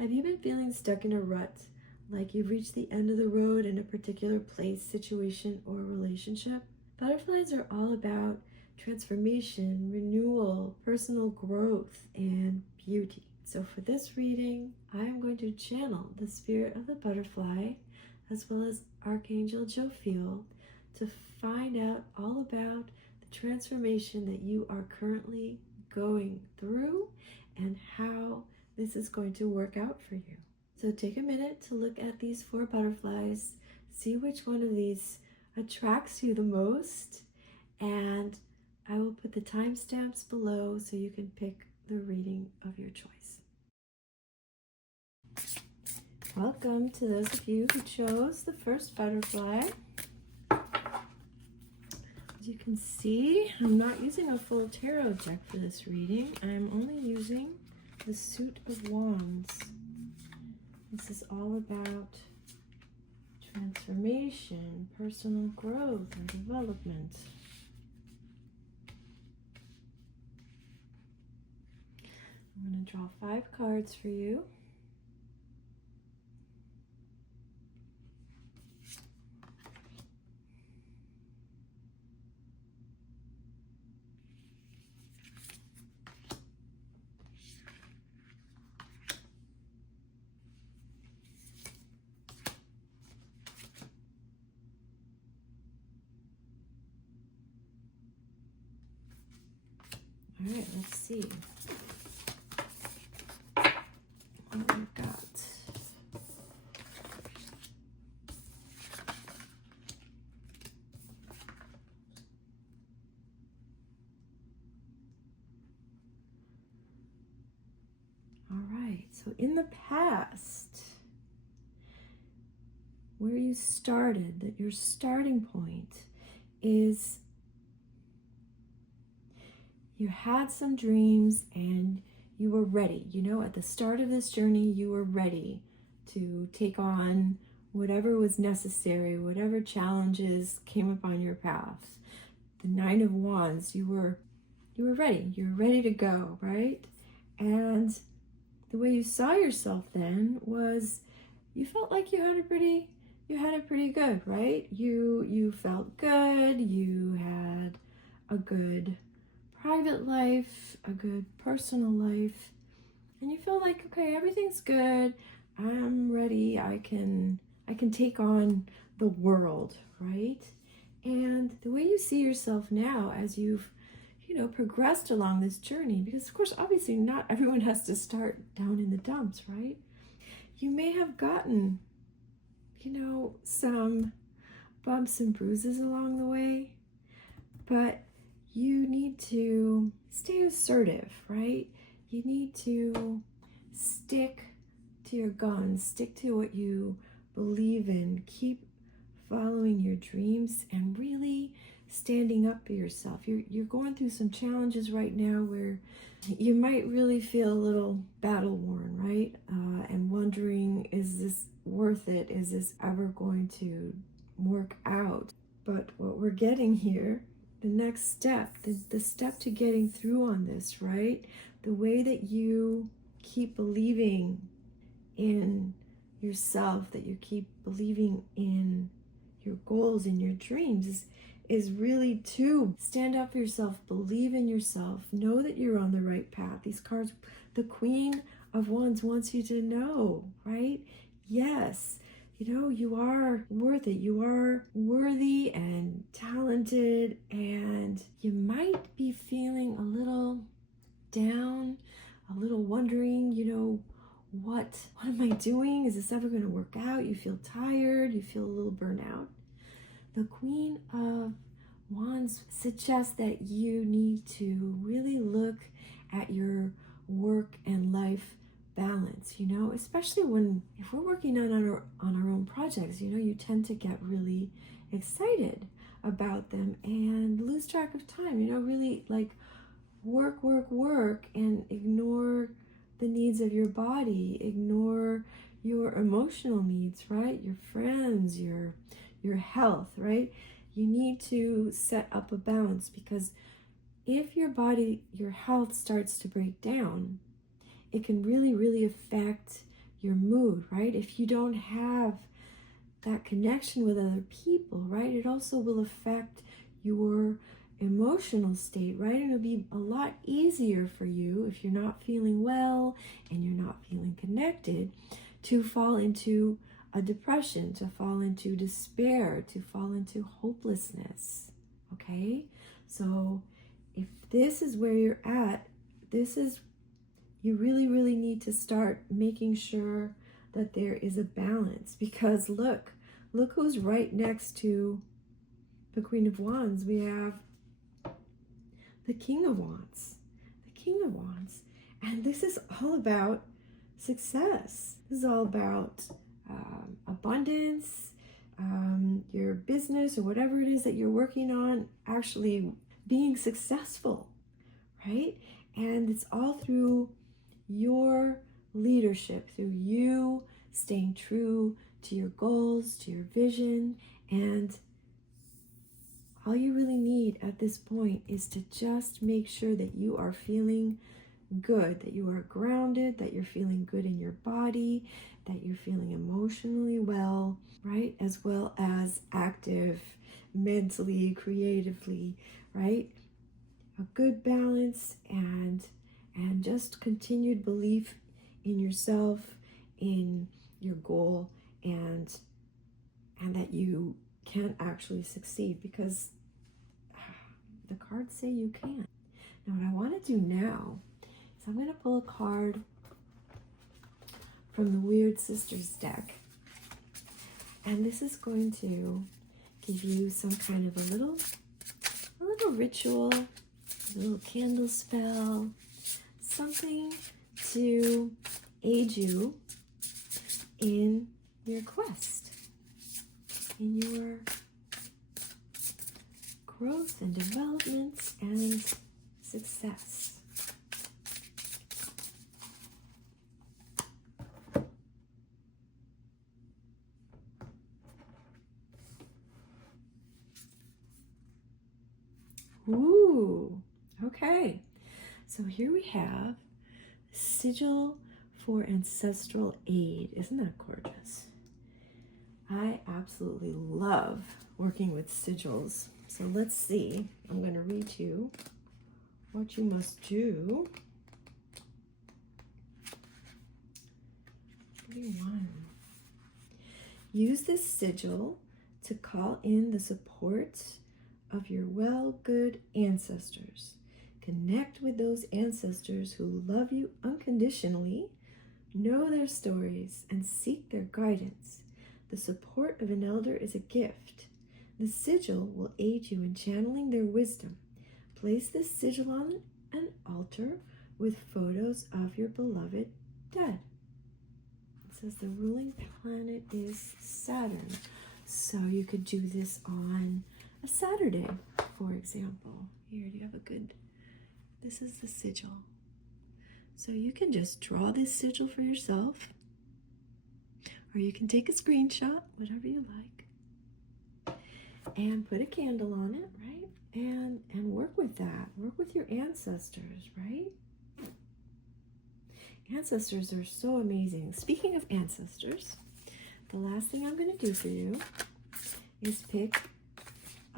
Have you been feeling stuck in a rut, like you've reached the end of the road in a particular place, situation, or relationship? Butterflies are all about transformation, renewal, personal growth, and beauty. So for this reading, I am going to channel the spirit of the butterfly as well as Archangel Jophiel to find out all about the transformation that you are currently going through and how this is going to work out for you. So take a minute to look at these 4 butterflies, see which one of these attracts you the most, and I will put the timestamps below so you can pick the reading of your choice. Welcome to those of you who chose the first butterfly. As you can see, I'm not using a full tarot deck for this reading. I'm only using the Suit of Wands. This is all about transformation, personal growth, and development. I'm going to draw 5 cards for you. All right, let's see what we've got. All right, so in the past, where you started, that your starting point is you had some dreams and you were ready. You know, at the start of this journey, you were ready to take on whatever was necessary, whatever challenges came upon your path. The 9 of Wands, you were ready. You were ready to go, right? And the way you saw yourself then was you felt like you had it pretty good, right? You felt good. You had a good private life, a good personal life, and you feel like, okay, everything's good. I'm ready. I can take on the world, right? And the way you see yourself now as you've progressed along this journey, because of course, obviously not everyone has to start down in the dumps, right? You may have gotten, some bumps and bruises along the way, but you need to stay assertive, right? You need to stick to your guns, stick to what you believe in, keep following your dreams, and really standing up for yourself. You're going through some challenges right now where you might really feel a little battle worn, right? And wondering, is this worth it? Is this ever going to work out? But what we're getting here, the next step, the step to getting through on this, right? The way that you keep believing in yourself, that you keep believing in your goals and your dreams is really to stand up for yourself, believe in yourself, know that you're on the right path. These cards, the Queen of Wands wants you to know, right? Yes, you are worth it. You are worthy and talented, and you might be feeling a little down, a little wondering, what am I doing? Is this ever going to work out? You feel tired, you feel a little burnt out. The Queen of Wands suggests that you need to really look at your work and life balance, especially if we're working on our own projects, you tend to get really excited about them and lose track of time, really like work, and ignore the needs of your body, ignore your emotional needs, right? Your friends, your health, right? You need to set up a balance, because if your body, your health starts to break down, it can really, really affect your mood, right? If you don't have that connection with other people, right, it also will affect your emotional state, right? And it'll be a lot easier for you if you're not feeling well and you're not feeling connected to fall into a depression, to fall into despair, to fall into hopelessness. Okay? So if this is where you're at, you really, really need to start making sure that there is a balance, because look who's right next to the Queen of Wands. We have the King of Wands. The King of Wands. And this is all about success. This is all about abundance, your business or whatever it is that you're working on actually being successful, right? And it's all through your leadership, through you staying true to your goals, to your vision. And all you really need at this point is to just make sure that you are feeling good, that you are grounded, that you're feeling good in your body, that you're feeling emotionally well, right? As well as active, mentally, creatively, right? A good balance and just continued belief in yourself, in your goal, and that you can actually succeed, because the cards say you can. Now what I want to do now is I'm going to pull a card from the Weird Sisters deck, and this is going to give you some kind of a little ritual, a little candle spell, something to aid you in your quest, in your growth and development and success. Ooh, okay. So here we have Sigil for Ancestral Aid. Isn't that gorgeous? I absolutely love working with sigils. So let's see. I'm going to read you what you must do. 31. Use this sigil to call in the support of your good ancestors. Connect with those ancestors who love you unconditionally, know their stories, and seek their guidance. The support of an elder is a gift. The sigil will aid you in channeling their wisdom. Place this sigil on an altar with photos of your beloved dead. It says the ruling planet is Saturn. So you could do this on a Saturday, for example. Here, do you have a good... This is the sigil. So you can just draw this sigil for yourself, or you can take a screenshot, whatever you like, and put a candle on it, right? And work with that. Work with your ancestors, right? Ancestors are so amazing. Speaking of ancestors, the last thing I'm going to do for you is pick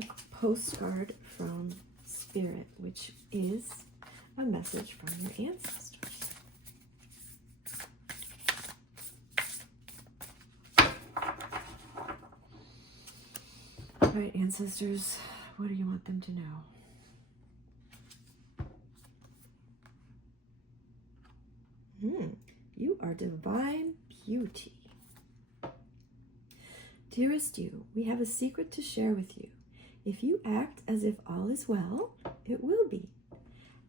a postcard from Spirit, which is a message from your ancestors. All right, ancestors, what do you want them to know? You are divine beauty. Dearest you, we have a secret to share with you. If you act as if all is well, it will be.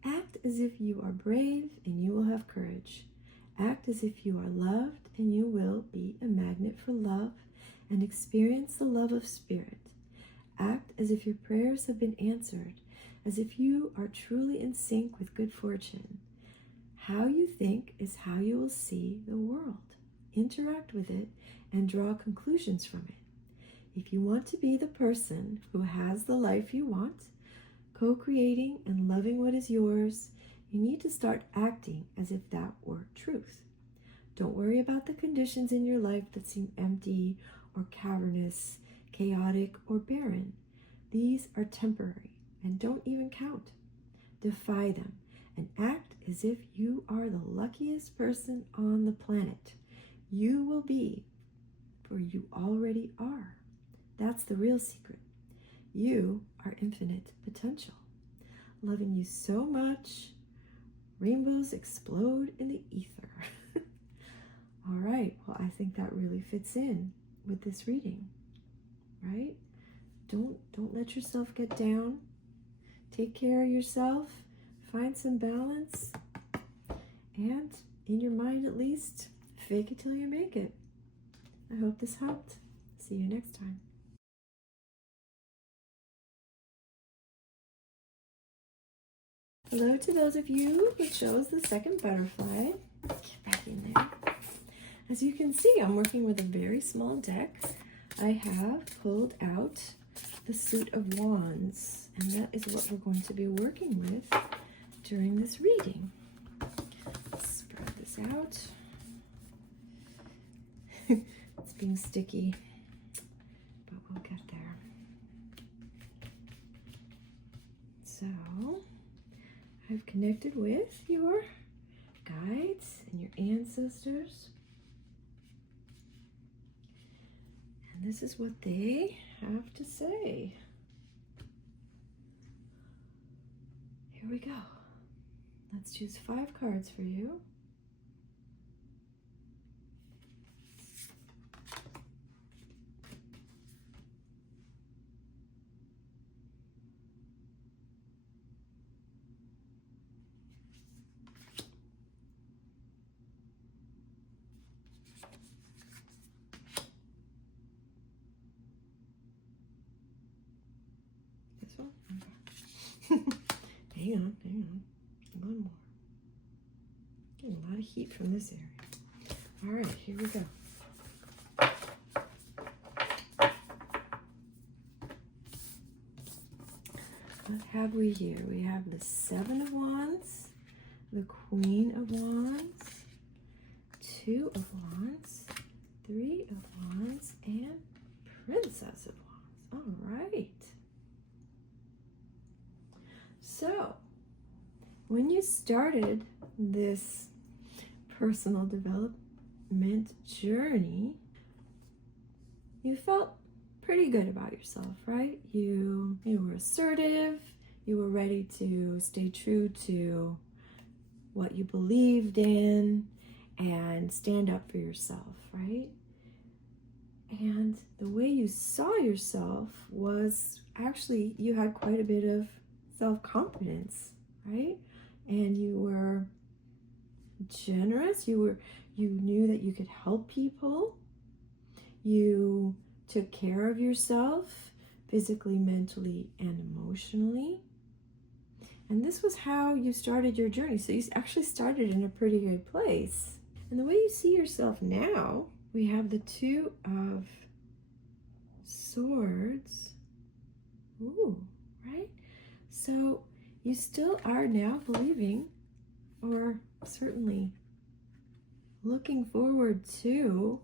Act as if you are brave and you will have courage. Act as if you are loved and you will be a magnet for love and experience the love of Spirit. Act as if your prayers have been answered, as if you are truly in sync with good fortune. How you think is how you will see the world. Interact with it and draw conclusions from it. If you want to be the person who has the life you want, co-creating and loving what is yours, you need to start acting as if that were truth. Don't worry about the conditions in your life that seem empty or cavernous, chaotic or barren. These are temporary and don't even count. Defy them and act as if you are the luckiest person on the planet. You will be, for you already are. That's the real secret. You are infinite potential. Loving you so much, rainbows explode in the ether. All right, well, I think that really fits in with this reading, right? Don't let yourself get down. Take care of yourself. Find some balance. And in your mind, at least, fake it till you make it. I hope this helped. See you next time. Hello to those of you who chose the second butterfly. Get back in there. As you can see, I'm working with a very small deck. I have pulled out the Suit of Wands, and that is what we're going to be working with during this reading. Let's spread this out. It's being sticky, but we'll get there. So, I've connected with your guides and your ancestors. And this is what they have to say. Here we go. Let's choose 5 cards for you. This one? Okay. Hang on. One more. Getting a lot of heat from this area. All right, here we go. What have we here? We have the 7 of Wands, the Queen of Wands, 2 of Wands, 3 of Wands, and Princess of Wands. All right. So, when you started this personal development journey, you felt pretty good about yourself, right? You were assertive, you were ready to stay true to what you believed in and stand up for yourself, right? And the way you saw yourself was actually you had quite a bit of self-confidence, right? And you were generous, you knew that you could help people, you took care of yourself physically, mentally, and emotionally. And this was how you started your journey. So you actually started in a pretty good place. And the way you see yourself now, we have the 2 of Swords. Ooh, right? So you still are now believing, or certainly looking forward to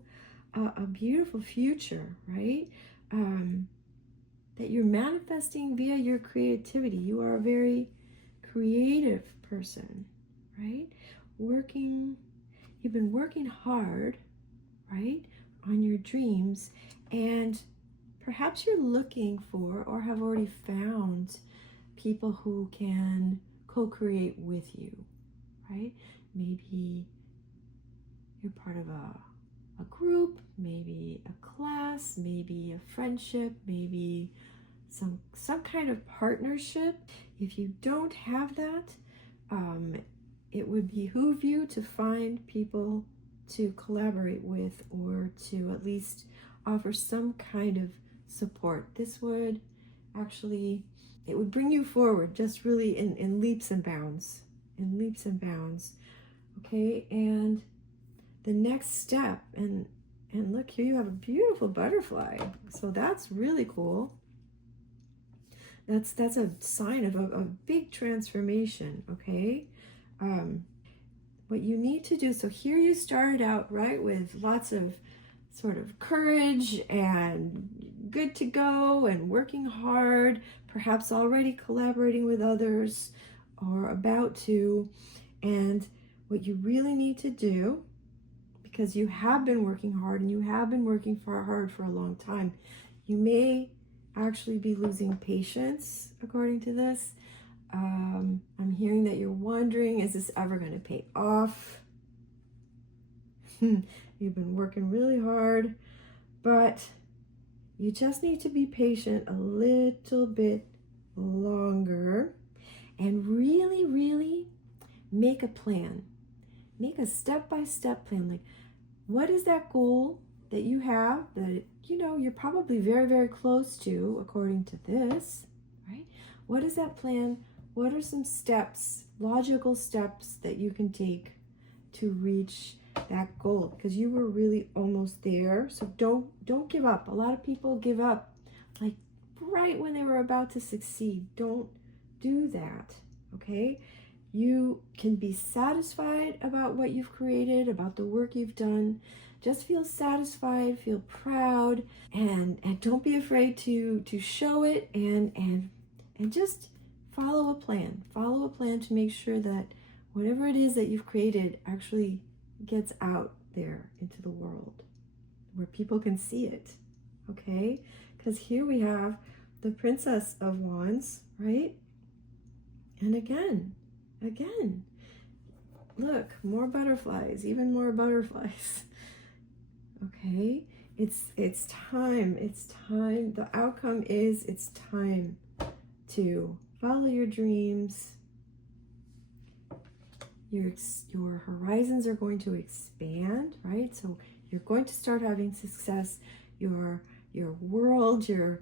a beautiful future, right? That you're manifesting via your creativity. You are a very creative person, right? You've been working hard, right, on your dreams, and perhaps you're looking for or have already found people who can co-create with you, right? Maybe you're part of a group, maybe a class, maybe a friendship, maybe some kind of partnership. If you don't have that, it would behoove you to find people to collaborate with, or to at least offer some kind of support. This would actually, it would bring you forward just really in leaps and bounds, okay? And the next step, and look, here you have a beautiful butterfly, so that's really cool. That's a sign of a big transformation, okay? what you need to do, so here you started out, right, with lots of sort of courage and good to go and working hard, perhaps already collaborating with others or about to. And what you really need to do, because you have been working hard and you have been working hard for a long time, you may actually be losing patience according to this. I'm hearing that you're wondering, is this ever going to pay off? You've been working really hard, but you just need to be patient a little bit longer and really, really make a plan. Make a step-by-step plan. Like, what is that goal that you have that, you know, you're probably very, very close to according to this, right? What is that plan? What are some steps, logical steps that you can take to reach that goal? Because you were really almost there. So don't give up. A lot of people give up like right when they were about to succeed. Don't do that, okay? You can be satisfied about what you've created, about the work you've done. Just feel satisfied, feel proud, and don't be afraid to show it and just follow a plan. Follow a plan to make sure that whatever it is that you've created actually gets out there into the world where people can see it, okay? Because here we have the Princess of Wands, right? And again, look, more butterflies, even more butterflies. Okay, it's time. The outcome is it's time to follow your dreams. Your horizons are going to expand, right? So you're going to start having success. Your world, your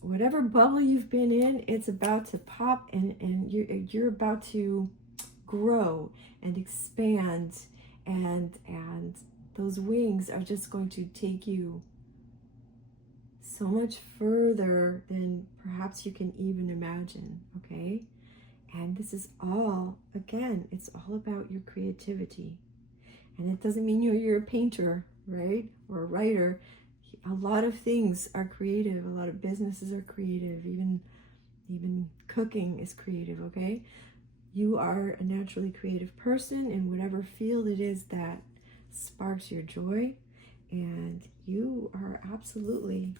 whatever bubble you've been in, it's about to pop, and you're about to grow and expand, and those wings are just going to take you so much further than perhaps you can even imagine, okay? And this is all, again, it's all about your creativity. And it doesn't mean you're a painter, right? Or a writer. A lot of things are creative. A lot of businesses are creative. Even cooking is creative, okay? You are a naturally creative person in whatever field it is that sparks your joy, and you are absolutely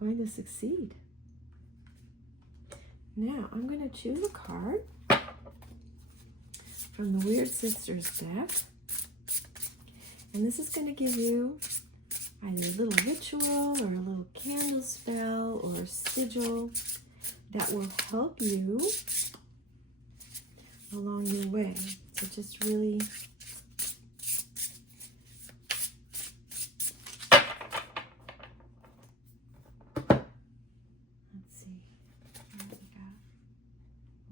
going to succeed. Now, I'm going to choose a card from the Weird Sisters deck, and this is going to give you either a little ritual or a little candle spell or sigil that will help you along your way. So just really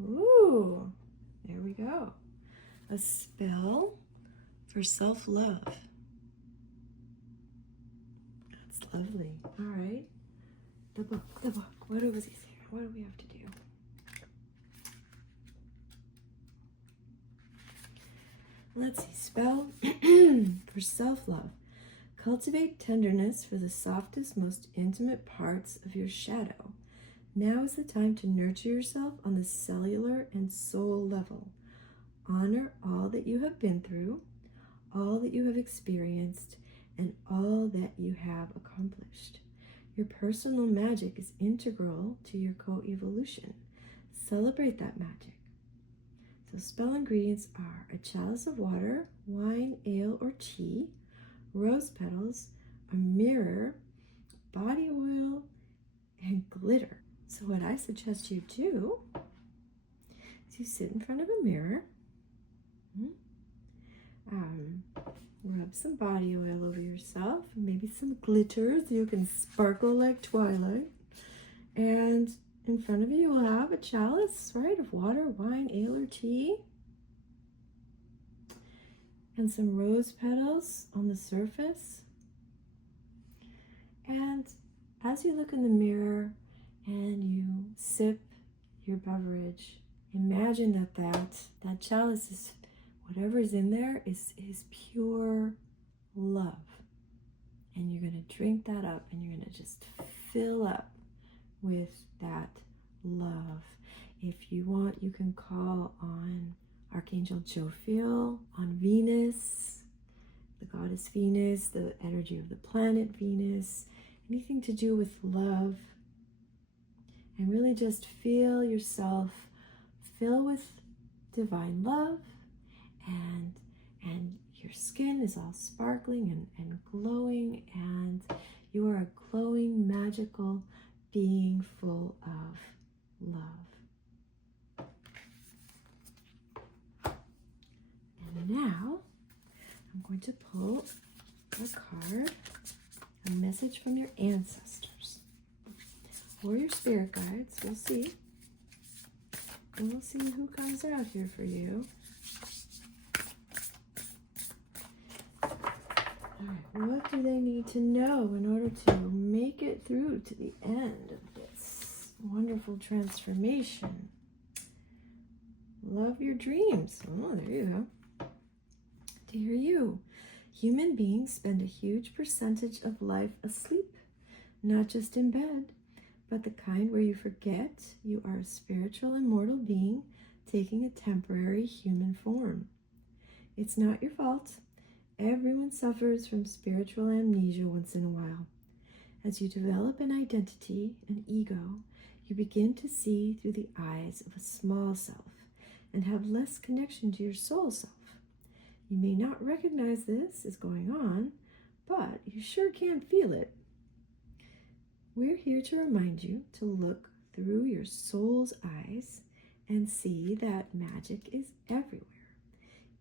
ooh, there we go. A spell for self-love. That's lovely. All right. The book. What do we say? What do we have to do? Let's see. Spell for self-love. Cultivate tenderness for the softest, most intimate parts of your shadow. Now is the time to nurture yourself on the cellular and soul level. Honor all that you have been through, all that you have experienced, and all that you have accomplished. Your personal magic is integral to your co-evolution. Celebrate that magic. So spell ingredients are a chalice of water, wine, ale, or tea, rose petals, a mirror, body oil, and glitter. So what I suggest you do is you sit in front of a mirror, rub some body oil over yourself, maybe some glitter so you can sparkle like Twilight, and in front of you will have a chalice, right, of water, wine, ale, or tea, and some rose petals on the surface. And as you look in the mirror and you sip your beverage, imagine that chalice is whatever's in there is pure love. And you're going to drink that up, and you're going to just fill up with that love. If you want, you can call on Archangel Jophiel, on Venus, the goddess Venus, the energy of the planet Venus, anything to do with love. And really just feel yourself fill with divine love, and your skin is all sparkling and glowing, and you are a glowing, magical being full of love. And now I'm going to pull a card, a message from your ancestors or your spirit guides. We'll see. And we'll see who comes out here for you. All right, what do they need to know in order to make it through to the end of this wonderful transformation? Love your dreams. Oh, there you go. Dear you, human beings spend a huge percentage of life asleep, not just in bed, but the kind where you forget you are a spiritual immortal being taking a temporary human form. It's not your fault. Everyone suffers from spiritual amnesia once in a while. As you develop an identity, an ego, you begin to see through the eyes of a small self and have less connection to your soul self. You may not recognize this is going on, but you sure can feel it. We're here to remind you to look through your soul's eyes and see that magic is everywhere.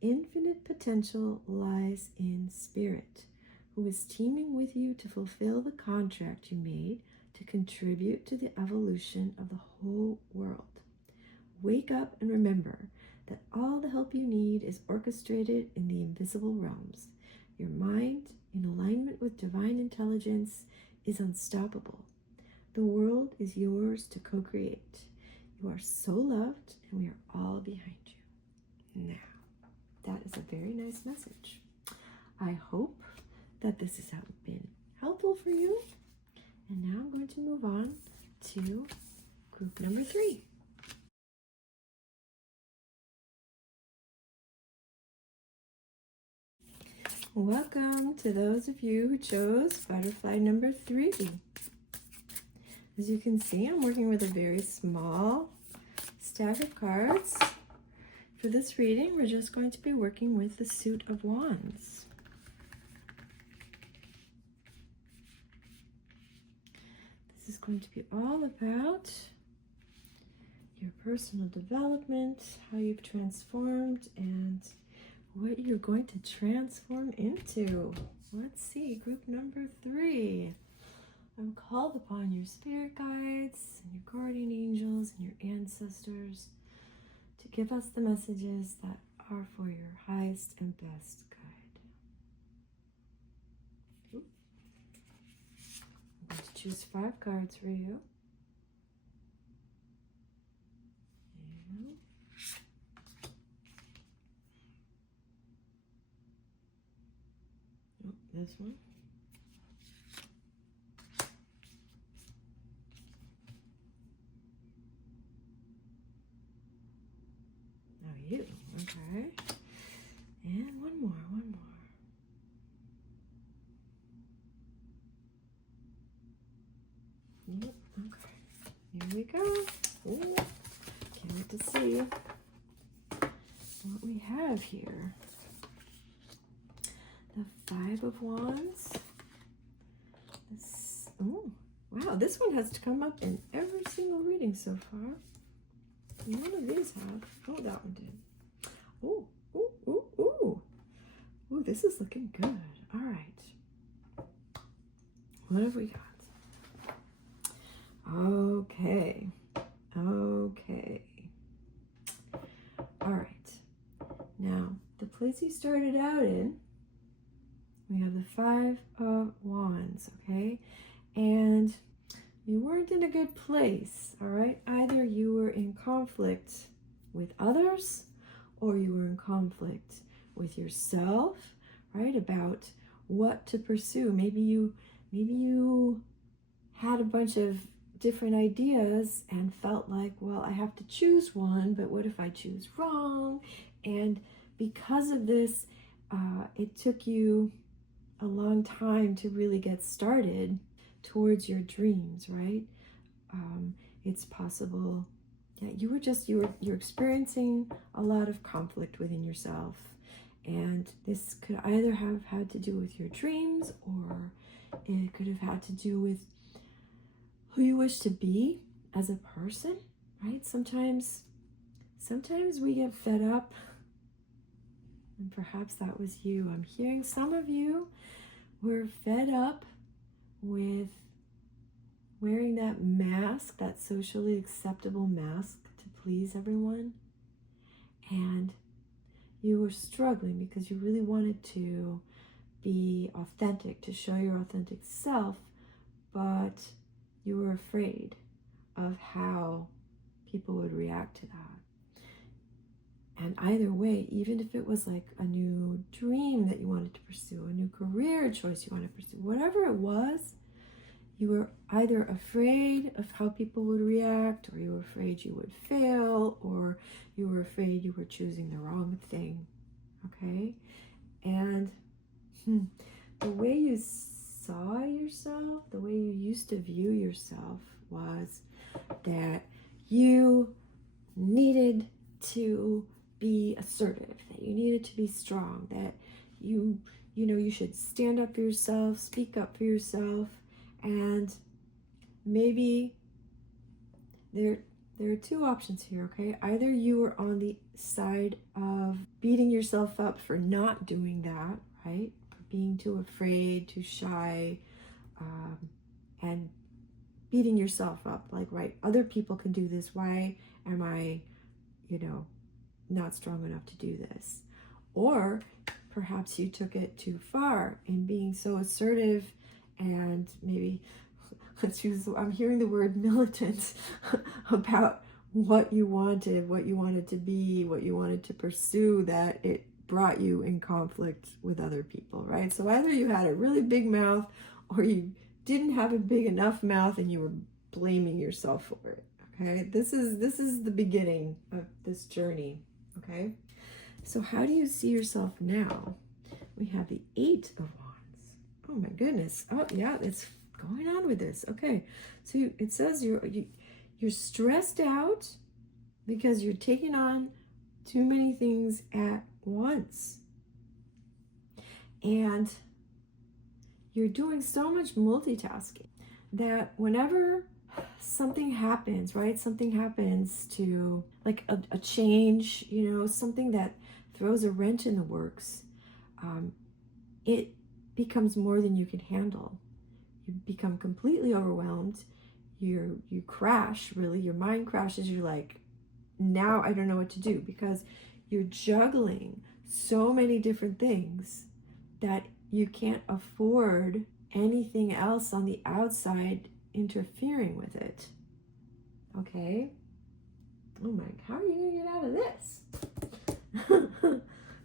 Infinite potential lies in spirit, who is teaming with you to fulfill the contract you made to contribute to the evolution of the whole world. Wake up and remember that all the help you need is orchestrated in the invisible realms. Your mind, in alignment with divine intelligence, is unstoppable. The world is yours to co-create. You are so loved, and we are all behind you. Now, that is a very nice message. I hope that this has been helpful for you. And now I'm going to move on to group number 3. Welcome to those of you who chose butterfly number 3. As you can see, I'm working with a very small stack of cards. For this reading, we're just going to be working with the Suit of Wands. This is going to be all about your personal development, how you've transformed, and what you're going to transform into. Let's see, group number 3. I'm called upon your spirit guides and your guardian angels and your ancestors to give us the messages that are for your highest and best guide. I'm going to choose 5 cards for you. This one. Oh, you. Okay. And one more. Yep. Okay. Here we go. Ooh. Can't wait to see what we have here. The 5 of Wands. Oh, wow, this one has to come up in every single reading so far. None of these have. Oh, that one did. Oh, Ooh, this is looking good. All right. What have we got? Okay. All right. Now, the place you started out in, we have the 5 of Wands, okay? And you weren't in a good place, all right? Either you were in conflict with others, or you were in conflict with yourself, right? About what to pursue. Maybe you had a bunch of different ideas and felt like, well, I have to choose one, but what if I choose wrong? And because of this, it took you a long time to really get started towards your dreams, right? It's possible that you're experiencing a lot of conflict within yourself, and this could either have had to do with your dreams, or it could have had to do with who you wish to be as a person, right? Sometimes we get fed up, and perhaps that was you. I'm hearing some of you were fed up with wearing that mask, that socially acceptable mask to please everyone. And you were struggling because you really wanted to be authentic, to show your authentic self, but you were afraid of how people would react to that. And either way, even if it was like a new dream that you wanted to pursue, a new career choice you wanted to pursue, whatever it was, you were either afraid of how people would react, or you were afraid you would fail, or you were afraid you were choosing the wrong thing, okay? And the way you saw yourself, the way you used to view yourself, was that you needed to be assertive, that you needed to be strong, that you should stand up for yourself, speak up for yourself. And maybe there are two options here, okay? Either you were on the side of beating yourself up for not doing that, right? For being too afraid, too shy, and beating yourself up, like, right, other people can do this. Why am I, not strong enough to do this? Or perhaps you took it too far in being so assertive, and maybe, I'm hearing the word militant about what you wanted to be, what you wanted to pursue, that it brought you in conflict with other people, right? So either you had a really big mouth, or you didn't have a big enough mouth and you were blaming yourself for it, okay? This is the beginning of this journey, okay? So how do you see yourself now? We have the 8 of Wands. Oh my goodness. Oh yeah, it's going on with this. Okay, so it says you're stressed out because you're taking on too many things at once, and you're doing so much multitasking that whenever something happens, right? Something happens to, like, a change, something that throws a wrench in the works. It becomes more than you can handle. You become completely overwhelmed. You crash, really. Your mind crashes. You're like, now I don't know what to do, because you're juggling so many different things that you can't afford anything else on the outside interfering with it. Okay? Oh my, how are you going to get out of this?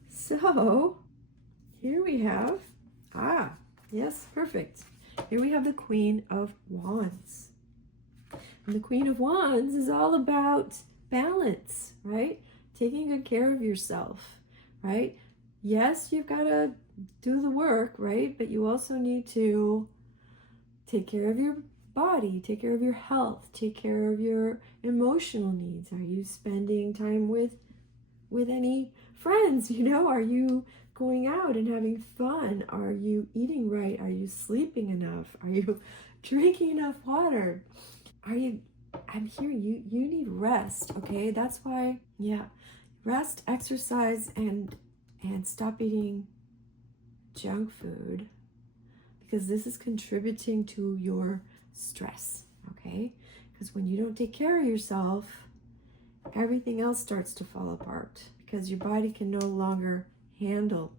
So, here we have, yes, perfect. Here we have the Queen of Wands. And the Queen of Wands is all about balance, right? Taking good care of yourself, right? Yes, you've got to do the work, right? But you also need to take care of your body, take care of your health, take care of your emotional needs. Are you spending time with any friends? Are you going out and having fun? Are you eating right? Are you sleeping enough? Are you drinking enough water? I'm hearing you need rest, okay? That's why, rest, exercise, and stop eating junk food, because this is contributing to your stress, okay? Because when you don't take care of yourself, everything else starts to fall apart, because your body can no longer handle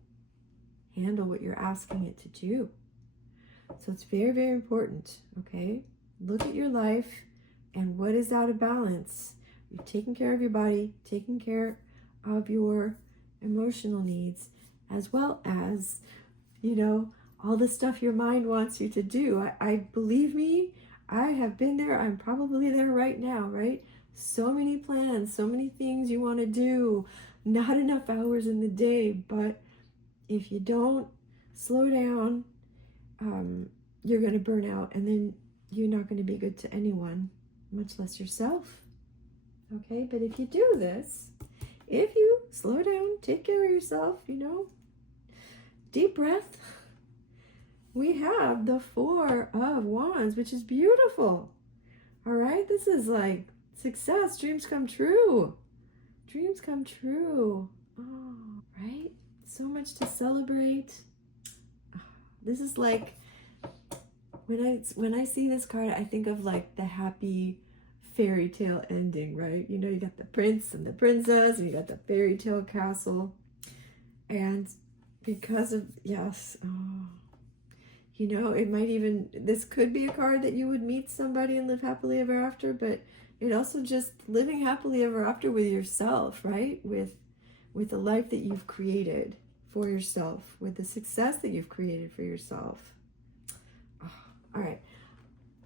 what you're asking it to do. So it's very, very important, okay? Look at your life and what is out of balance. You've taken care of your body, taken care of your emotional needs, as well as, all the stuff your mind wants you to do. I believe me, I have been there. I'm probably there right now, right? So many plans, so many things you want to do, not enough hours in the day. But if you don't slow down, you're going to burn out, and then you're not going to be good to anyone, much less yourself. Okay, but if you do this, if you slow down, take care of yourself, deep breath, we have the Four of Wands, which is beautiful. All right, this is like success, dreams come true. Dreams come true. Oh, right? So much to celebrate. This is like, when I see this card, I think of like the happy fairy tale ending, right? You got the prince and the princess, and you got the fairy tale castle. And because of, yes, it might even, this could be a card that you would meet somebody and live happily ever after, but it also just living happily ever after with yourself, right? With the life that you've created for yourself, with the success that you've created for yourself. Oh, all right.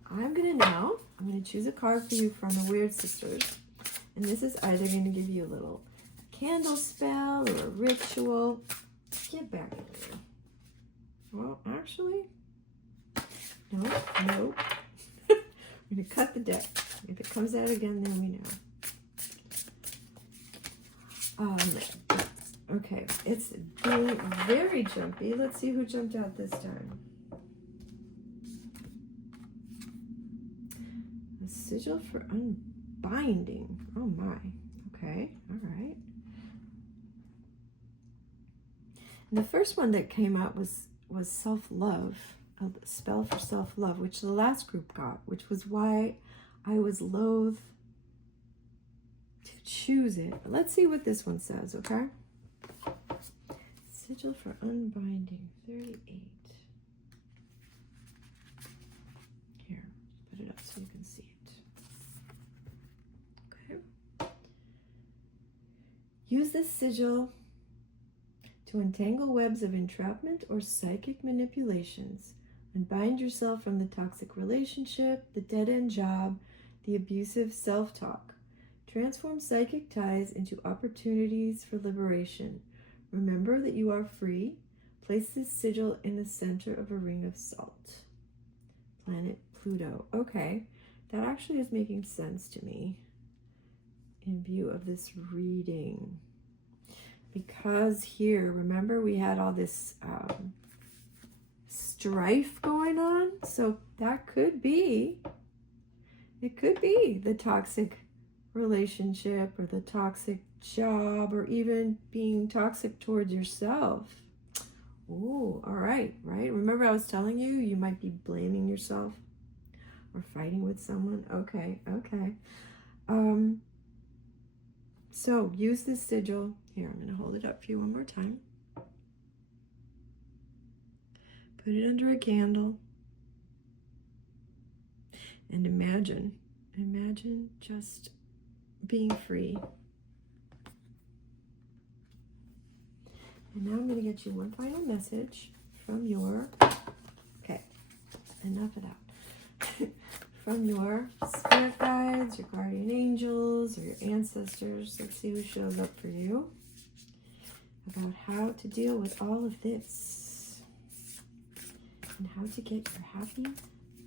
I'm going to choose a card for you from the Weird Sisters. And this is either going to give you a little candle spell or a ritual. Get back in here. Well, actually, no. We're going to cut the deck. If it comes out again, then we know. Okay, it's being very jumpy. Let's see who jumped out this time. A sigil for unbinding. Oh my. Okay, all right. And the first one that came out was self-love, a spell for self-love, which the last group got, which was why I was loath to choose it. But let's see what this one says, okay? Sigil for unbinding, 38. Here, put it up so you can see it. Okay. Use this sigil to untangle webs of entrapment or psychic manipulations. Unbind yourself from the toxic relationship, the dead-end job, the abusive self-talk. Transform psychic ties into opportunities for liberation. Remember that you are free. Place this sigil in the center of a ring of salt. Planet Pluto. Okay, that actually is making sense to me in view of this reading. Because here, remember, we had all this strife going on. So that could be, it could be the toxic relationship or the toxic job, or even being toxic towards yourself. Oh, all right, right? Remember I was telling you, you might be blaming yourself or fighting with someone. Okay. So use this sigil. Here, I'm going to hold it up for you one more time. Put it under a candle. And imagine just being free. And now I'm going to get you one final message from your, okay, enough of that. From your spirit guides, your guardian angels, or your ancestors. Let's see who shows up for you about how to deal with all of this and how to get your happy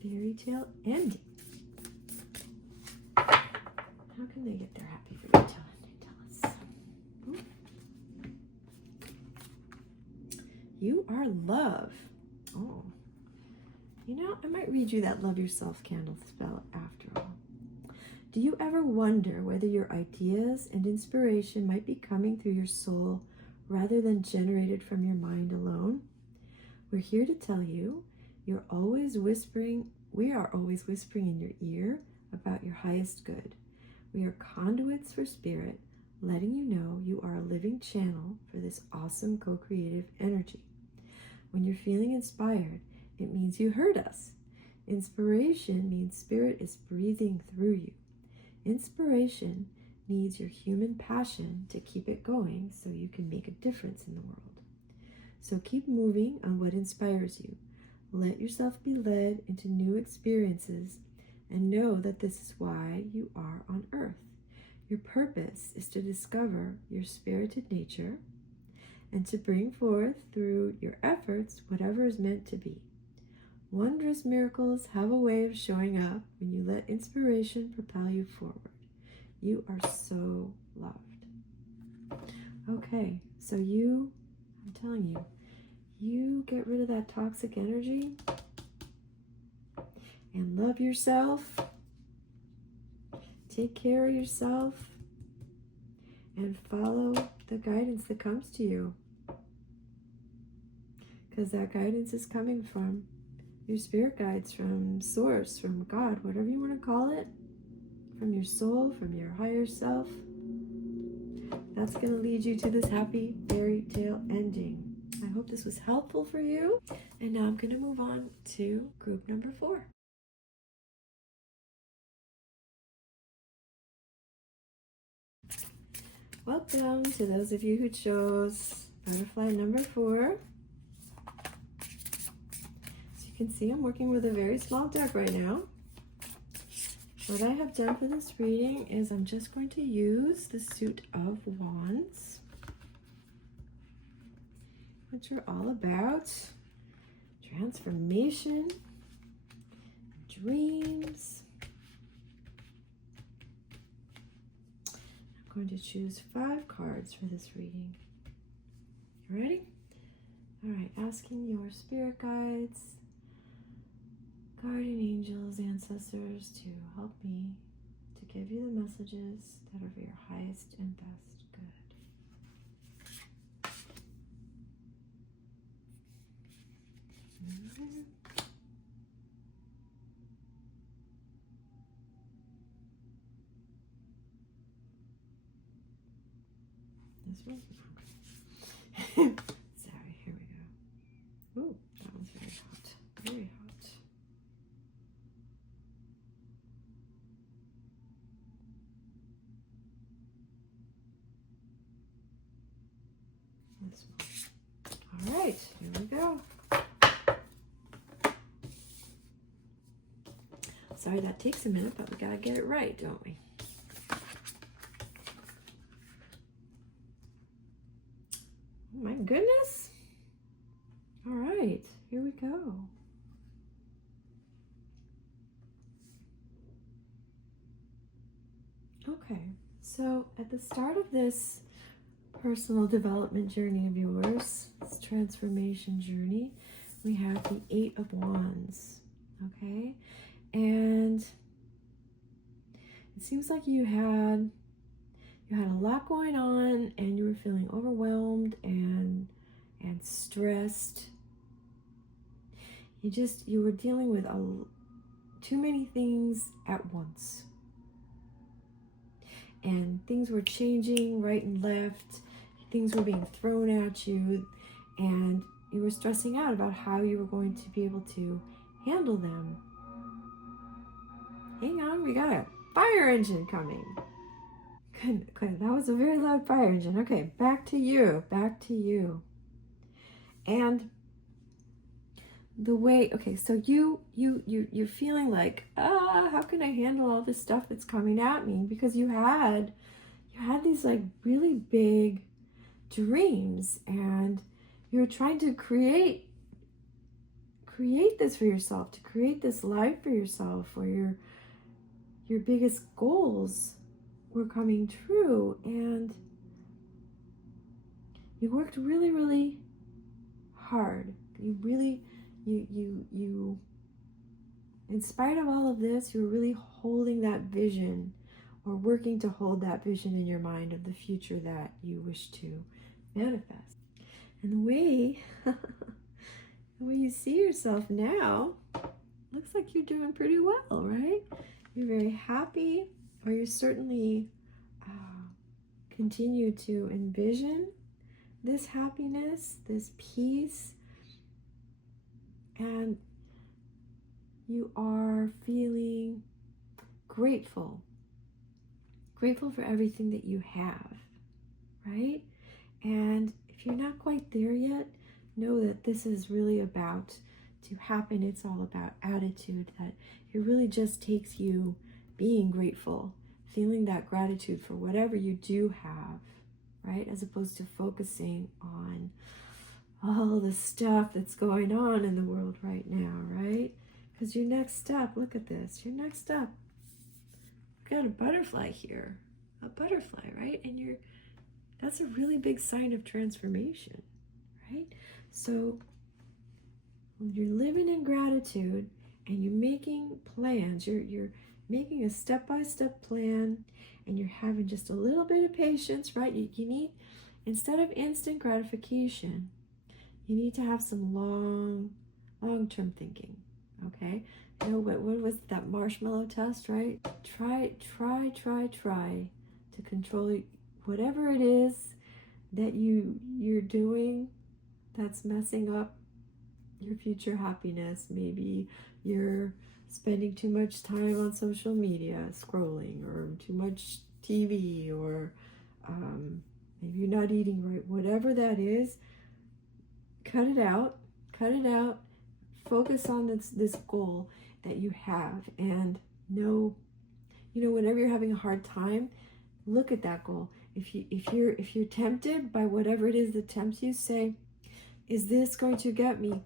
fairy tale ending. How can they get their happy fairy tale ending? Tell us. Ooh. You are love. Oh. I might read you that love yourself candle spell after all. Do you ever wonder whether your ideas and inspiration might be coming through your soul rather than generated from your mind alone? We're here to tell you, we are always whispering in your ear about your highest good. We are conduits for spirit, letting you know you are a living channel for this awesome co-creative energy. When you're feeling inspired, it means you heard us. Inspiration means spirit is breathing through you. Inspiration needs your human passion to keep it going so you can make a difference in the world. So keep moving on what inspires you. Let yourself be led into new experiences and know that this is why you are on earth. Your purpose is to discover your spirited nature and to bring forth through your efforts whatever is meant to be. Wondrous miracles have a way of showing up when you let inspiration propel you forward. You are so loved. Okay, so I'm telling you, you get rid of that toxic energy and love yourself. Take care of yourself and follow the guidance that comes to you. Because that guidance is coming from your spirit guides, from source, from God, whatever you want to call it, from your soul, from your higher self. That's going to lead you to this happy fairy tale ending. I hope this was helpful for you. And now I'm going to move on to group number 4. Welcome to those of you who chose butterfly number 4. As you can see, I'm working with a very small deck right now. What I have done for this reading is I'm just going to use the Suit of Wands, which are all about transformation, dreams. I'm going to choose 5 cards for this reading. You ready? All right, asking your spirit guides, guardian angels, ancestors to help me to give you the messages that are for your highest and best good. This one? Sorry, here we go. Ooh, that one's very hot. Very hot. This one. All right, here we go. Sorry that takes a minute, but we gotta get it right, don't we? Oh my goodness. All right, here we go. Okay, so at the start of this personal development journey of yours, this transformation journey, we have the 8 of Wands, okay? And it seems like you had a lot going on and you were feeling overwhelmed and stressed. You were dealing with too many things at once. And things were changing right and left. Things were being thrown at you, and you were stressing out about how you were going to be able to handle them. Hang on, we got a fire engine coming. Good, that was a very loud fire engine. Okay, back to you. And the way, okay, so you're feeling like, how can I handle all this stuff that's coming at me? Because you had these like really big dreams, and you're trying to create this for yourself, to create this life for yourself where your biggest goals were coming true, and you worked really, really hard. You in spite of all of this, you were really holding that vision, or working to hold that vision in your mind of the future that you wish to manifest. And the way you see yourself now, looks like you're doing pretty well, right? You're very happy, or you certainly continue to envision this happiness, this peace, and you are feeling grateful grateful for everything that you have, right? And if you're not quite there yet, know that this is really about to happen. It's all about attitude, that it really just takes you being grateful, feeling that gratitude for whatever you do have, right? As opposed to focusing on all the stuff that's going on in the world right now, right? Because your next step, look at this, your next step, you've got a butterfly here, a butterfly, right? And that's a really big sign of transformation, right? So when you're living in gratitude and you're making plans, you're making a step-by-step plan, and you're having just a little bit of patience, right? You need, instead of instant gratification, you need to have some long-term thinking, okay? You know, what was that marshmallow test, right? Try to control whatever it is that you're doing that's messing up your future happiness. Maybe you're spending too much time on social media scrolling, or too much TV, or maybe you're not eating right. Whatever that is, cut it out, focus on this goal that you have, and know, whenever you're having a hard time, look at that goal. If you're tempted by whatever it is that tempts you, say, is this going to get me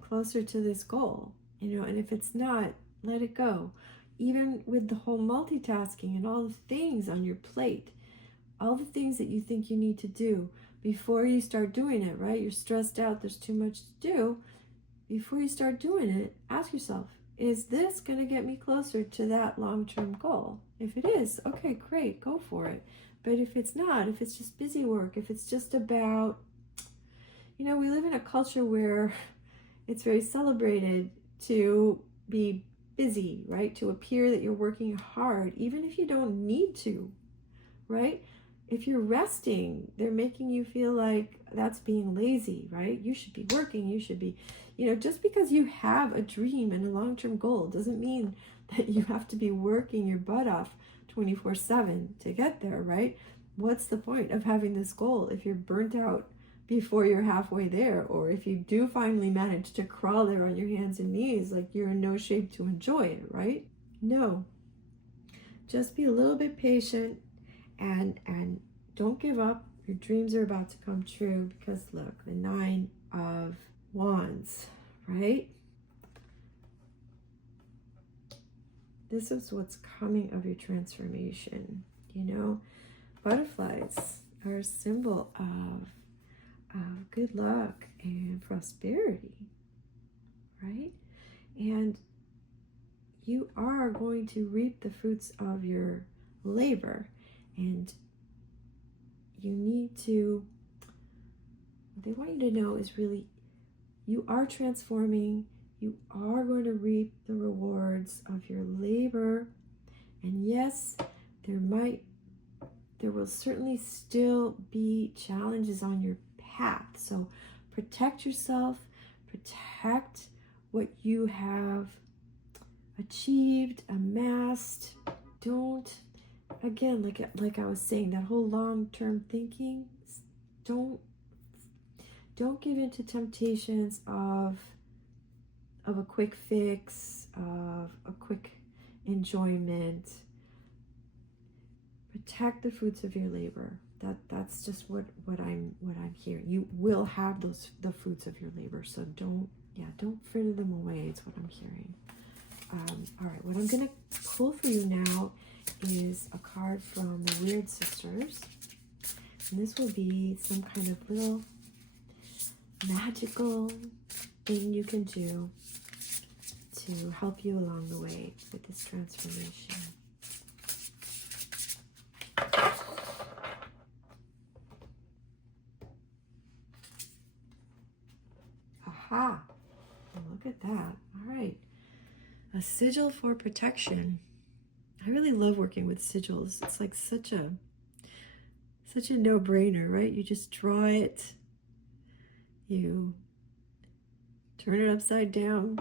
closer to this goal? And if it's not, let it go. Even with the whole multitasking and all the things on your plate, all the things that you think you need to do, before you start doing it, right? You're stressed out, there's too much to do. Before you start doing it, ask yourself, is this going to get me closer to that long-term goal? If it is, okay, great, go for it. But if it's not, if it's just busy work, if it's just about, we live in a culture where it's very celebrated to be busy, right? To appear that you're working hard, even if you don't need to, right? If you're resting, they're making you feel like that's being lazy, right? You should be working, you should be, just because you have a dream and a long-term goal doesn't mean that you have to be working your butt off 24/7 to get there, right? What's the point of having this goal if you're burnt out before you're halfway there? Or if you do finally manage to crawl there on your hands and knees, like, you're in no shape to enjoy it, right? No. Just be a little bit patient, and don't give up. Your dreams are about to come true, because look, the 9 of Wands, right? This is what's coming of your transformation. Butterflies are a symbol of good luck and prosperity, right? And you are going to reap the fruits of your labor, and you need to, what they want you to know is really, you are transforming, you are going to reap the rewards of your labor. And yes, there will certainly still be challenges on your path. So protect yourself, protect what you have achieved, amassed. Don't, again, like I was saying, that whole long-term thinking, don't give in to temptations of a quick fix, of a quick enjoyment. Protect the fruits of your labor. That's just what I'm hearing. You will have the fruits of your labor. So don't fritter them away. It's what I'm hearing. All right, what I'm gonna pull for you now is a card from the Weird Sisters, and this will be some kind of little magical thing you can do to help you along the way with this transformation. Aha! Look at that. All right. A sigil for protection. I really love working with sigils. It's like such a no-brainer, right? You just draw it, you turn it upside down,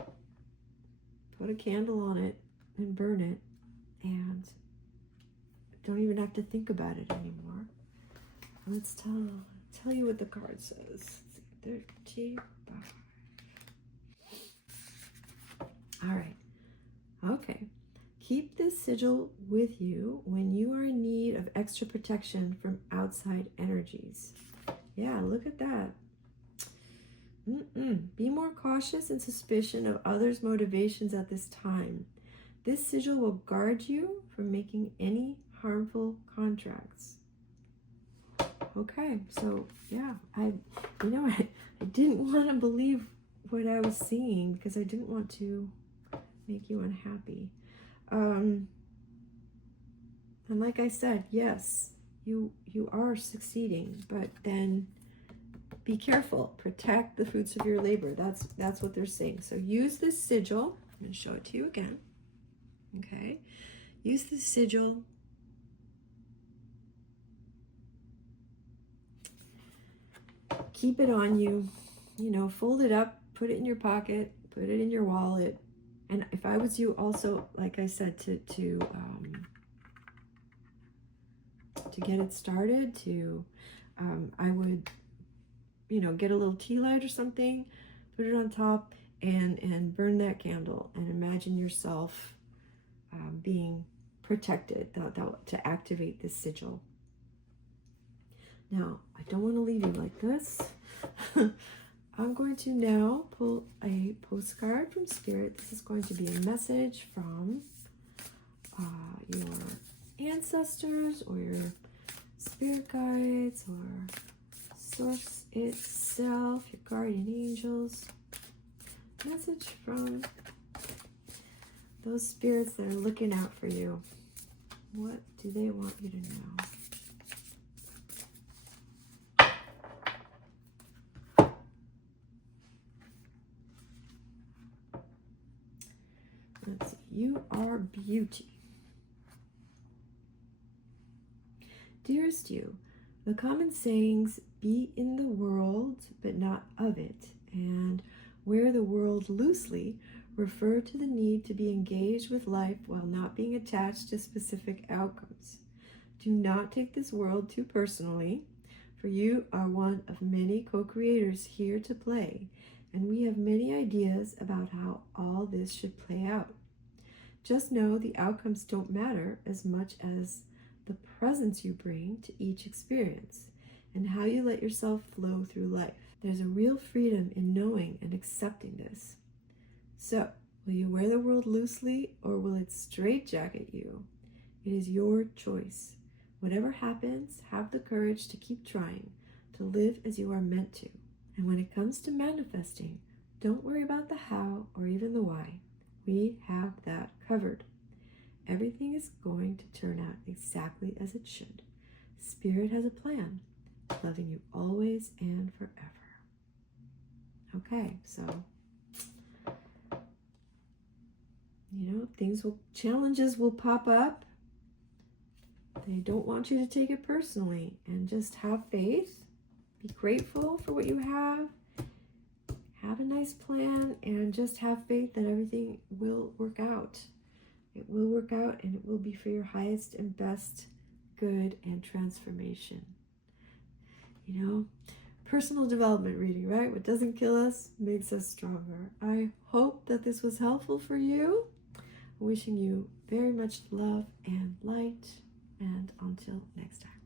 put a candle on it, and burn it, and don't even have to think about it anymore. Let's tell you what the card says. 35. All right. Okay. Keep this sigil with you when you are in need of extra protection from outside energies. Yeah, look at that. Be more cautious and suspicious of others' motivations at this time. This sigil will guard you from making any harmful contracts. Okay, so yeah, I didn't want to believe what I was seeing because I didn't want to make you unhappy. And like I said, yes, you are succeeding, but then be careful. Protect the fruits of your labor. That's what they're saying. So use this sigil. I'm going to show it to you again. Okay. Use this sigil. Keep it on you. Fold it up, put it in your pocket, put it in your wallet. And if I was you, also, like I said, to get it started, I would, get a little tea light or something, put it on top, and burn that candle, and imagine yourself being protected to activate this sigil. Now, I don't want to leave you like this. I'm going to now pull a postcard from Spirit. This is going to be a message from your ancestors or your spirit guides or source itself, your guardian angels. Message from those spirits that are looking out for you. What do they want you to know? Let's see. You are beauty. Dearest you, the common sayings, be in the world, but not of it, and wear the world loosely, refer to the need to be engaged with life while not being attached to specific outcomes. Do not take this world too personally, for you are one of many co-creators here to play, and we have many ideas about how all this should play out. Just know the outcomes don't matter as much as the presence you bring to each experience and how you let yourself flow through life. There's a real freedom in knowing and accepting this. So, will you wear the world loosely or will it straitjacket you? It is your choice. Whatever happens, have the courage to keep trying, to live as you are meant to. And when it comes to manifesting, don't worry about the how or even the why. We have that covered. Everything is going to turn out exactly as it should. Spirit has a plan, loving you always and forever. Okay, so, challenges will pop up. They don't want you to take it personally, and just have faith. Be grateful for what you have. Have a nice plan, and just have faith that everything will work out. It will work out, and it will be for your highest and best good and transformation. Personal development reading, right? What doesn't kill us makes us stronger. I hope that this was helpful for you. Wishing you very much love and light, and until next time.